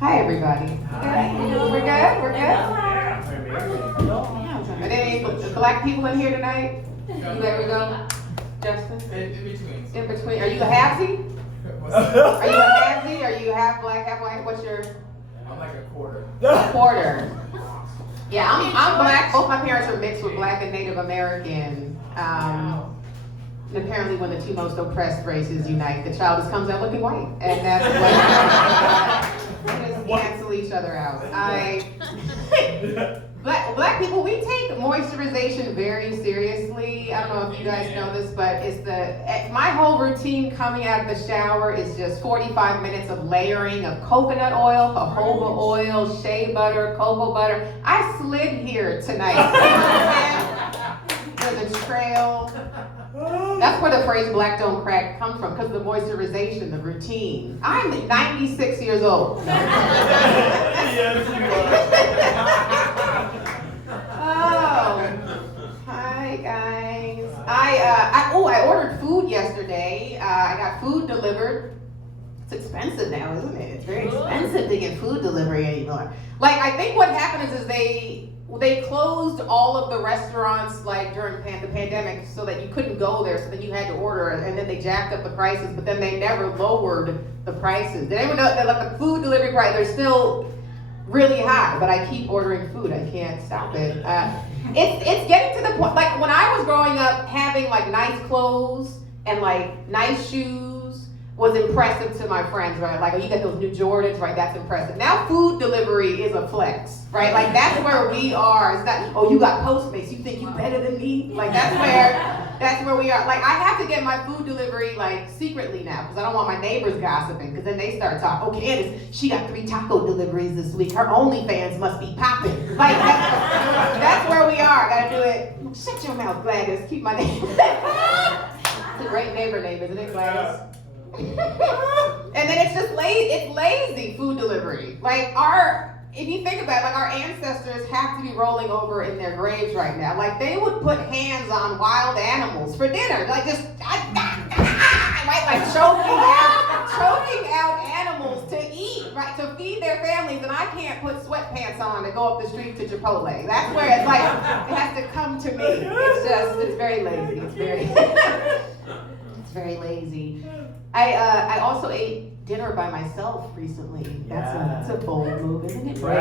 Hi, everybody. Good? We're good? We're good? Are there any black people in here tonight? There we go. Justin? In between. In between. Are you a halfsy? Are you a halfsy? Are you half black, half white? What's your? I'm like a quarter. A quarter. Yeah, I'm black. Both my parents are mixed with black and Native American. And apparently when the two most oppressed races unite, the child just comes out looking white. And that's what we just cancel each other out. Black people, we take moisturization very seriously. I don't know if you guys know this, but my whole routine coming out of the shower is just 45 minutes of layering of coconut oil, jojoba oil, shea butter, cocoa butter. I slid here tonight. There's a trail. That's where the phrase black don't crack comes from, because of the moisturization, the routine. I'm 96 years old. Yes, you Oh, hi guys. I ordered food yesterday. I got food delivered. It's expensive now, isn't it? It's very expensive to get food delivery anymore. Like, I think what happened is they closed all of the restaurants like during the pandemic so that you couldn't go there, so then you had to order, and then they jacked up the prices, but then they never lowered the prices. Did anyone know that, like, the food delivery price, they're still really high, but I keep ordering food. I can't stop it. It's getting to the point, like when I was growing up, having like nice clothes and like nice shoes was impressive to my friends, right? Like, oh, you got those new Jordans, right? That's impressive. Now food delivery is a flex, right? Like, that's where we are. It's not, oh, you got Postmates, you think you better than me? Like, that's where we are. Like, I have to get my food delivery, like, secretly now, because I don't want my neighbors gossiping, because then they start talking, oh, Candice, she got 3 taco deliveries this week. Her OnlyFans must be popping. Like, that's where we are. I gotta do it. Shut your mouth, Gladys. Keep my name. It's a great neighbor name, isn't it, Gladys? And then it's just lazy food delivery. Like, if you think about it, like, our ancestors have to be rolling over in their graves right now. Like, they would put hands on wild animals for dinner, like just right, like choking out animals to eat, right, to feed their families. And I can't put sweatpants on and go up the street to Chipotle. That's where it's like it has to come to me. It's very lazy. It's very lazy. I also ate dinner by myself recently. That's a bold move, isn't it? Brave.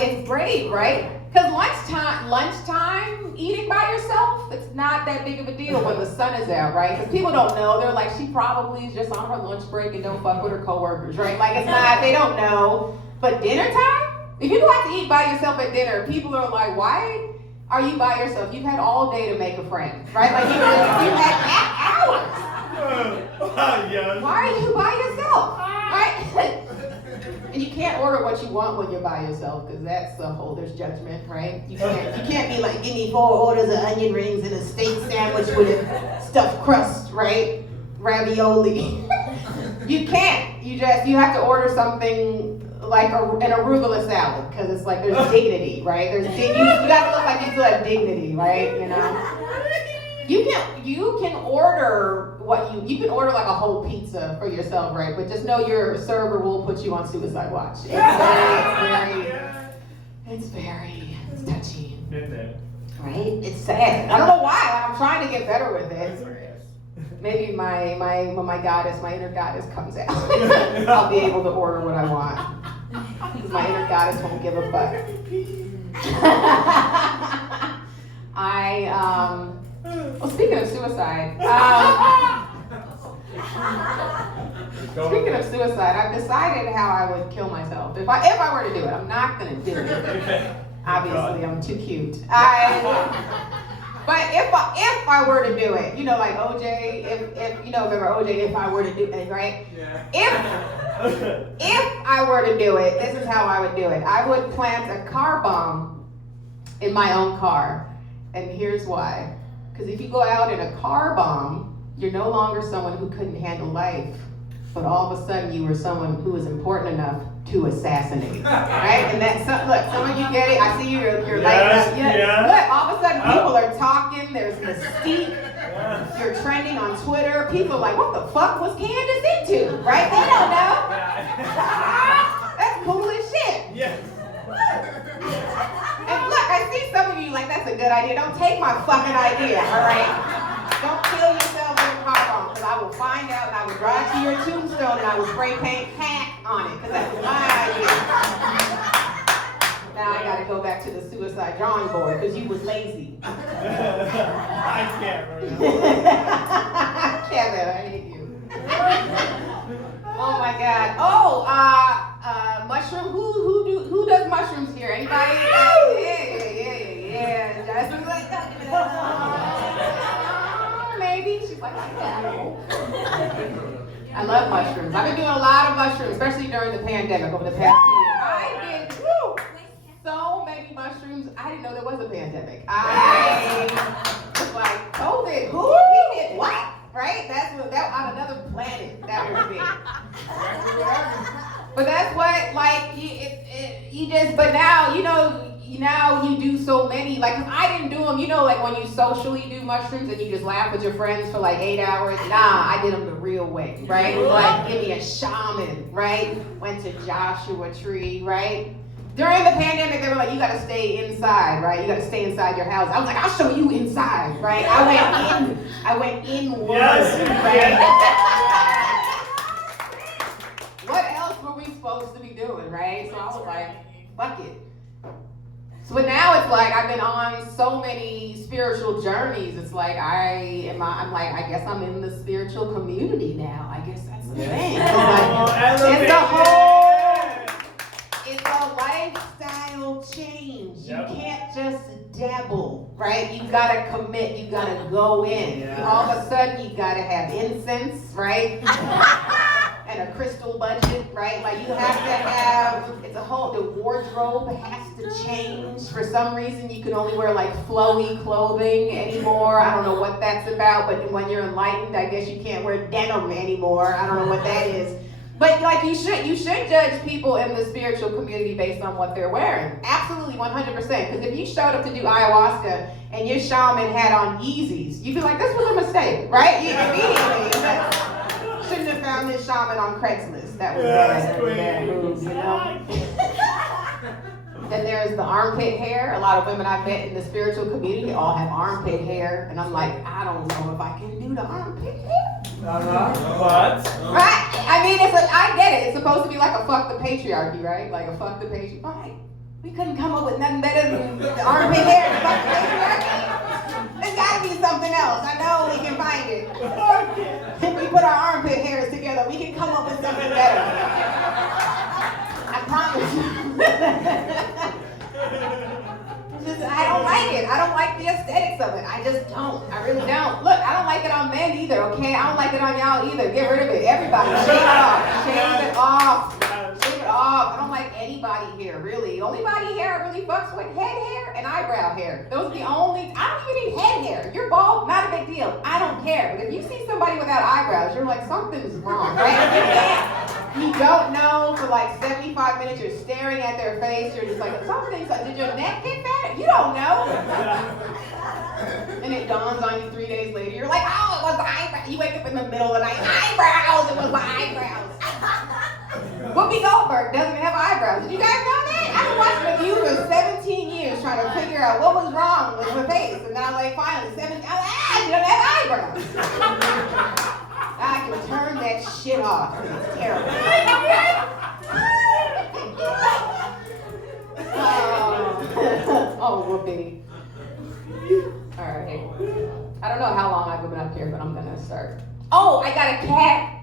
It's brave, right? Because lunchtime eating by yourself, it's not that big of a deal when the sun is out, right? Because people don't know. They're like, she probably is just on her lunch break and don't fuck with her coworkers, right? Like, it's not, they don't know. But dinner time? If you go out to eat by yourself at dinner, people are like, why are you by yourself? You've had all day to make a friend, right? Like, you had hours. Yes. Why are you by yourself? Right? And you can't order what you want when you're by yourself, because that's there's judgment, right? You can't be like, give me 4 orders of onion rings and a steak sandwich with a stuffed crust, right? Ravioli. You can't. You have to order something like an arugula salad, because it's like there's dignity, right? You got to look like you still have dignity, right? You know. You can order you can order like a whole pizza for yourself, right? But just know your server will put you on suicide watch. It's very touchy. Right? It's sad. I don't know why. I'm trying to get better with it. Maybe when my inner goddess comes out, I'll be able to order what I want. Because my inner goddess won't give a fuck. Well, speaking of suicide, I've decided how I would kill myself. If I were to do it, I'm not going to do it. Obviously, I'm too cute. But if I were to do it, you know, like OJ, remember OJ, if I were to do it, right? Yeah. If I were to do it, this is how I would do it. I would plant a car bomb in my own car. And here's why. Because if you go out in a car bomb, you're no longer someone who couldn't handle life, but all of a sudden you were someone who was important enough to assassinate, right? And that's, look, some of you get it. I see you're yes, like, yeah. Look, all of a sudden people are talking, there's mystique, you're trending on Twitter, people are like, what the fuck was Candice into, right? They don't know. idea. Don't take my fucking idea, all right? Don't kill yourself with a car bomb, because I will find out and I will drive to your tombstone and I will spray paint hack on it, because that was my idea. Now I gotta go back to the suicide drawing board, because you was lazy. I can't right now. Kevin, I hate you. Oh my God. Oh, mushroom. Who does mushrooms here? Anybody? Yeah. Jasmine's like, don't give me that. Maybe she's like that. I love mushrooms. I've been doing a lot of mushrooms, especially during the pandemic over the past 2 years. I did so many mushrooms. I didn't know there was a pandemic. I was like, COVID. Who? He did what? Right? That on another planet. That would be. But that's what, like, you just. But now, now you do so many. Like, 'cause I didn't do them. Like when you socially do mushrooms and you just laugh with your friends for like 8 hours. Nah, I did them the real way. Right? Like, give me a shaman. Right? Went to Joshua Tree. Right? During the pandemic, they were like, you gotta stay inside, right? You gotta stay inside your house. I was like, I'll show you inside, right? I went inward, right? What else were we supposed to be doing, right? So I was like, fuck it. So but now it's like I've been on so many spiritual journeys. It's like I'm like, I guess I'm in the spiritual community now. I guess that's the thing. It's a lifestyle change. Yep. You can't just dabble, right? You gotta commit, you gotta go in. Yeah. All of a sudden you gotta have incense, right? And a crystal budget, right? Like you have to have, the wardrobe has to change. For some reason you can only wear like flowy clothing anymore. I don't know what that's about, but when you're enlightened, I guess you can't wear denim anymore. I don't know what that is. But like you should judge people in the spiritual community based on what they're wearing. Absolutely 100%. Because if you showed up to do ayahuasca and your shaman had on Yeezys, you'd be like, this was a mistake, right? You immediately shouldn't have found this shaman on Craigslist. That was bad move, Then there's the armpit hair. A lot of women I've met in the spiritual community all have armpit hair. And I'm like, I don't know if I can do the armpit hair. But Right? I mean, I get it. It's supposed to be like a fuck the patriarchy, right? Like a fuck the patriarchy. Right. We couldn't come up with nothing better than the armpit hair and fuck the patriarchy. There's gotta be something else. I know we can find it. If we put our armpit hairs together, we can come up with something better. I promise you. I don't like it. I don't like the aesthetics of it. I just don't. I really don't. Look, I don't like it on men either, okay? I don't like it on y'all either. Get rid of it. Everybody, shave it off. Shave it off. Shave it off. I don't like anybody here, really. The only body hair I really fucks with, head hair and eyebrow hair. Those are the only, I don't even need head hair. You're bald, not a big deal. I don't care. But if you see somebody without eyebrows, you're like, something's wrong, right? You don't know for like 75 minutes, you're staring at their face, you're just like, did your neck get fat? You don't know. And it dawns on you 3 days later, you're like, oh, it was the eyebrows. You wake up in the middle of the night, eyebrows, it was the eyebrows. Whoopi Goldberg doesn't have eyebrows. Did you guys know that? I've been watching The View for 17 years trying to figure out what was wrong with her face. And then I like finally, she doesn't have eyebrows. I can turn that shit off. It's terrible. Oh, Whoopi. All right. I don't know how long I've been up here, but I'm gonna start. Oh, I got a cat.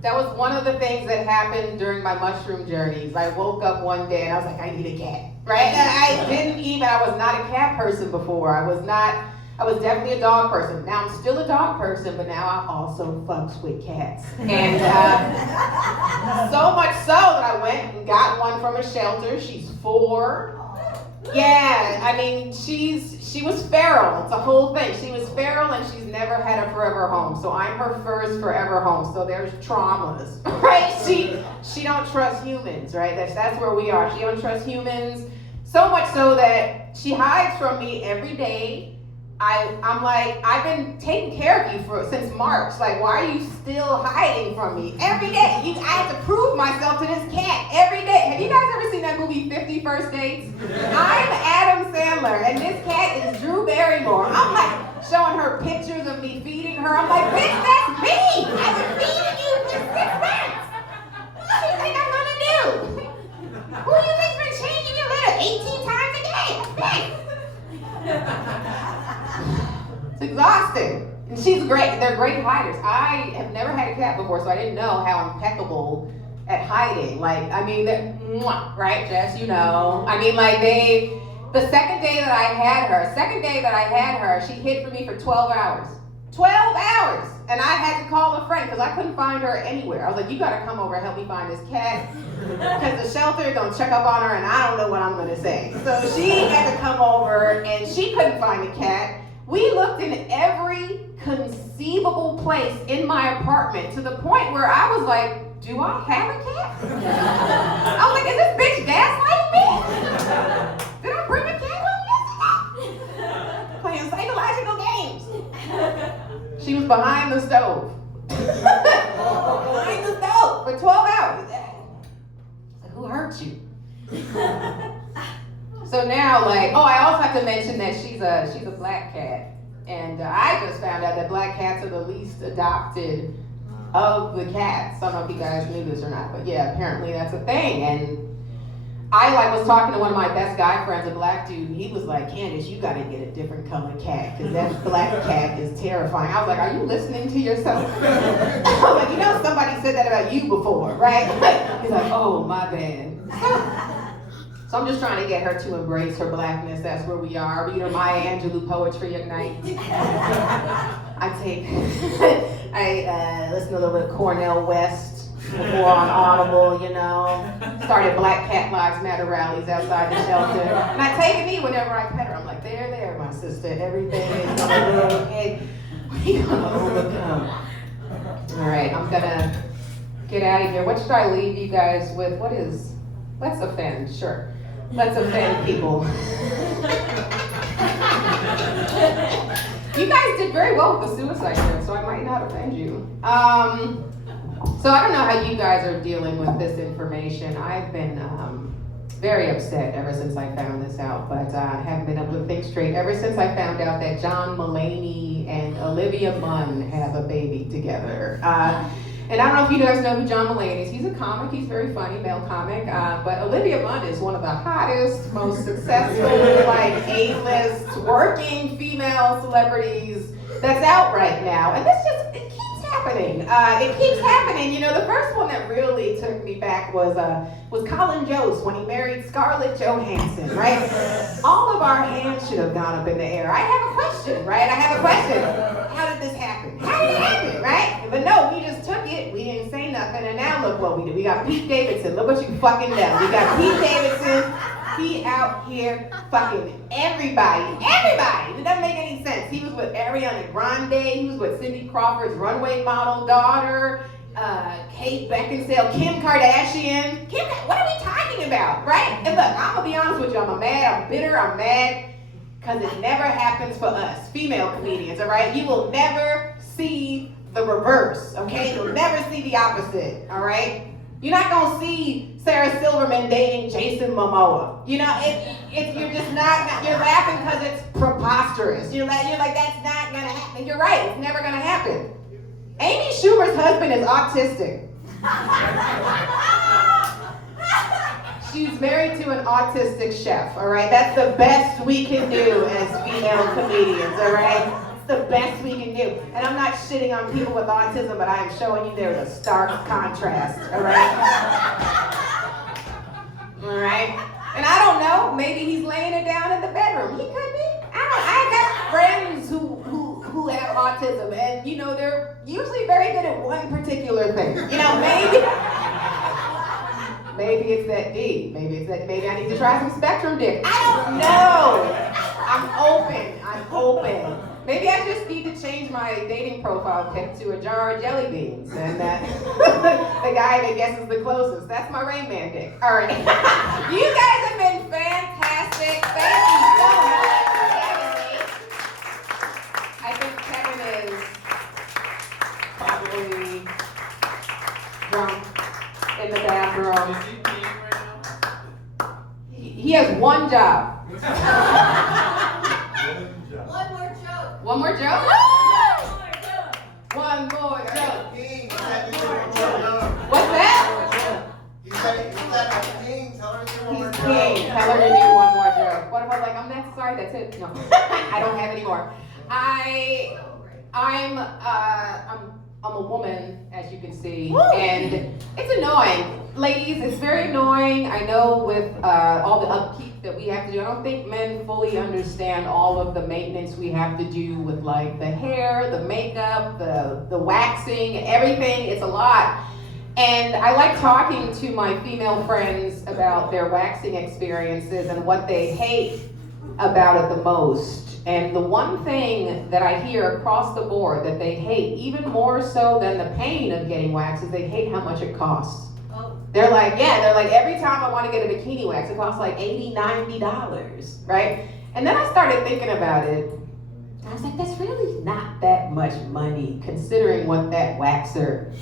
That was one of the things that happened during my mushroom journeys. I woke up one day and I was like, I need a cat, right? And I was not a cat person before. I was definitely a dog person. Now I'm still a dog person, but now I also fucks with cats. And so much so that I went and got one from a shelter. She's 4. Yeah, I mean, she was feral. It's a whole thing. She was feral and she's never had a forever home. So I'm her first forever home. So there's traumas, right? She don't trust humans, right? That's where we are. She don't trust humans. So much so that she hides from me every day. I'm like, I've been taking care of you since March. Like, why are you still hiding from me every day. I have to prove myself to this cat every day. Have you guys ever seen that movie 50 First Dates? I'm Adam Sandler, and this cat is Drew Barrymore. I'm like showing her pictures of me feeding her. I'm like, bitch, that's me. I've been feeding you for 6 months. What do you think I'm gonna do? Who do you think's been changing your litter 18 times a day? It's exhausting. And she's great. They're great hiders. I have never had a cat before, so I didn't know how impeccable at hiding. Like, I mean, right, Jess? You know. I mean, like the second day that I had her, she hid from me for 12 hours. 12 hours! And I had to call a friend because I couldn't find her anywhere. I was like, you gotta come over and help me find this cat. Because the shelter is gonna check up on her and I don't know what I'm gonna say. So she had to come over and she couldn't find the cat. We looked in every conceivable place in my apartment to the point where I was like, do I have a cat? I was like, is this bitch gaslighting me? Did I bring a cat home yesterday? Playing psychological games. She was behind the stove. Behind the stove for 12 hours. Who hurt you? So now, like, I also have to mention that she's a black cat. And I just found out that black cats are the least adopted of the cats. I don't know if you guys knew this or not, but yeah, apparently that's a thing. And I was talking to one of my best guy friends, a black dude, and he was like, Candice, you gotta get a different colored cat, because that black cat is terrifying. I was like, are you listening to yourself? I was like, you know somebody said that about you before, right? He's like, oh, my bad. So I'm just trying to get her to embrace her blackness. That's where we are. Read her Maya Angelou poetry at night. I listen to a little bit of Cornell West before on Audible, you know. Started Black Cat Lives Matter rallies outside the shelter. And I take me whenever I pet her. I'm like, there, my sister. Everything is gonna be okay. We're gonna overcome. All right, I'm gonna get out of here. What should I leave you guys with? Let's offend, sure. Let's offend people. You guys did very well with the suicide note, so I might not offend you. So I don't know how you guys are dealing with this information. I've been very upset ever since I found this out, but I haven't been able to think straight ever since I found out that John Mulaney and Olivia Munn have a baby together. And I don't know if you guys know who John Mulaney is. He's a comic. He's very funny, male comic. But Olivia Munn is one of the hottest, most successful, A-list working female celebrities that's out right now. And it keeps happening. It keeps happening. You know, the first one that really took me back was Colin Jost when he married Scarlett Johansson, right? All of our hands should have gone up in the air. I have a question, right? How did this happen? How did it happen, right? But no, we just took it. We didn't say nothing, and now look what we did. We got Pete Davidson. Look what you fucking done. We got Pete Davidson. He out here fucking everybody. Everybody. It doesn't make any sense. He was with Ariana Grande. He was with Cindy Crawford's runway model daughter. Kate Beckinsale, Kim Kardashian. What are we talking about, right? And look, I'm gonna be honest with you. I'm mad. I'm bitter. I'm mad because it never happens for us, female comedians. All right, you will never see the reverse. Okay, you'll never see the opposite. All right, you're not gonna see Sarah Silverman dating Jason Momoa. You know, you're just not. You're laughing because it's preposterous. You're like that's not gonna happen. You're right. It's never gonna happen. Amy Schumer's husband is autistic. She's married to an autistic chef, all right? That's the best we can do as female comedians, all right? It's the best we can do. And I'm not shitting on people with autism, but I am showing you there's a stark contrast, all right? All right? And I don't know, maybe he's laying it down in the bedroom. He could be. I got friends who have autism, and you know, they're usually very good at one particular thing. You know, maybe it's that D. Maybe I need to try some Spectrum dick. I don't know. I'm open. Maybe I just need to change my dating profile pic to a jar of jelly beans, and that the guy that guesses the closest. That's my Rain Man dick. All right. You guys have been fantastic. Thank you so much for having me. I think Kevin is probably drunk in the bathroom. Is he peeing right now? He has one job. One more joke. One more joke? One more joke. One more joke. King, he said you one more joke. What's that? He said I'm king, tell her to do one more He's joke. king. Tell her to do one more joke. What if I'm like, I'm that sorry, that's it? No, I don't have any more. I'm a woman, as you can see, and it's annoying. Ladies, it's very annoying. I know with all the upkeep that we have to do, I don't think men fully understand all of the maintenance we have to do with like the hair, the makeup, the waxing, everything. It's a lot. And I like talking to my female friends about their waxing experiences and what they hate about it the most. And the one thing that I hear across the board that they hate, even more so than the pain of getting waxed, is they hate how much it costs. Oh. They're like, every time I want to get a bikini wax, it costs like $80, $90, right? And then I started thinking about it. I was like, that's really not that much money considering what that waxer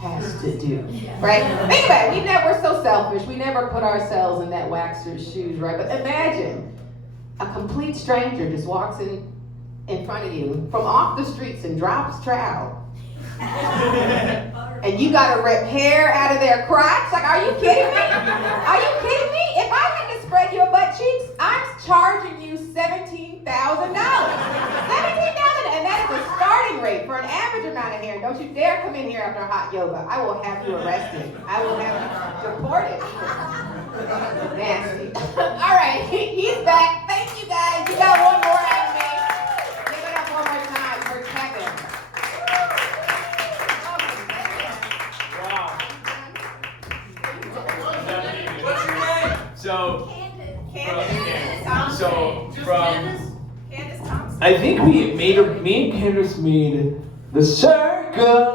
has to do, right? Think about it. We're so selfish. We never put ourselves in that waxer's shoes, right? But imagine a complete stranger just walks in front of you from off the streets and drops trowel. And you gotta rip hair out of their crotch? Like, are you kidding me? Are you kidding me? If I had to spread your butt cheeks, I'm charging you $17,000. $17,000, and that is the starting rate for an average amount of hair. Don't you dare come in here after hot yoga. I will have you arrested. I will have you deported. Nasty. All right, he's back. Thank you guys. You got one more out of me. Give it up one more time for Kevin. What's your name? So, Candice Thompson. I think me and Candice made the circle.